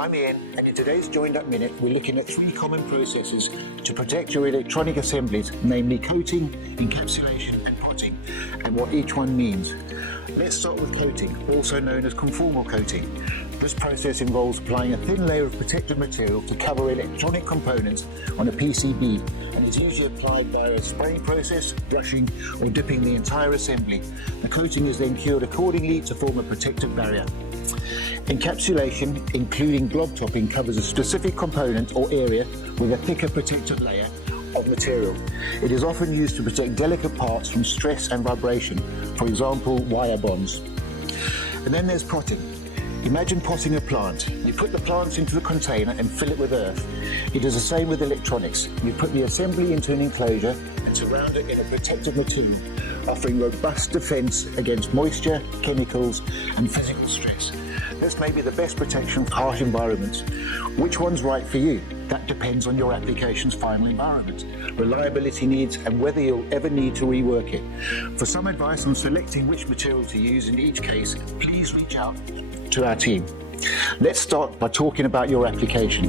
I'm Ian, and in today's Joined Up Minute, we're looking at 3 common processes to protect your electronic assemblies, namely coating, encapsulation, and potting, and what each one means. Let's start with coating, also known as conformal coating. This process involves applying a thin layer of protective material to cover electronic components on a PCB, and is usually applied via a spraying process, brushing, or dipping the entire assembly. The coating is then cured accordingly to form a protective barrier. Encapsulation, including glob topping, covers a specific component or area with a thicker protective layer of material. It is often used to protect delicate parts from stress and vibration, for example, wire bonds. And then there's potting. Imagine potting a plant. You put the plants into the container and fill it with earth. It is the same with electronics. You put the assembly into an enclosure and surround it in a protective material, offering robust defense against moisture, chemicals, and physical stress. This may be the best protection for harsh environments. Which one's right for you? That depends on your application's final environment, reliability needs, and whether you'll ever need to rework it. For some advice on selecting which material to use in each case, please reach out to our team. Let's start by talking about your application.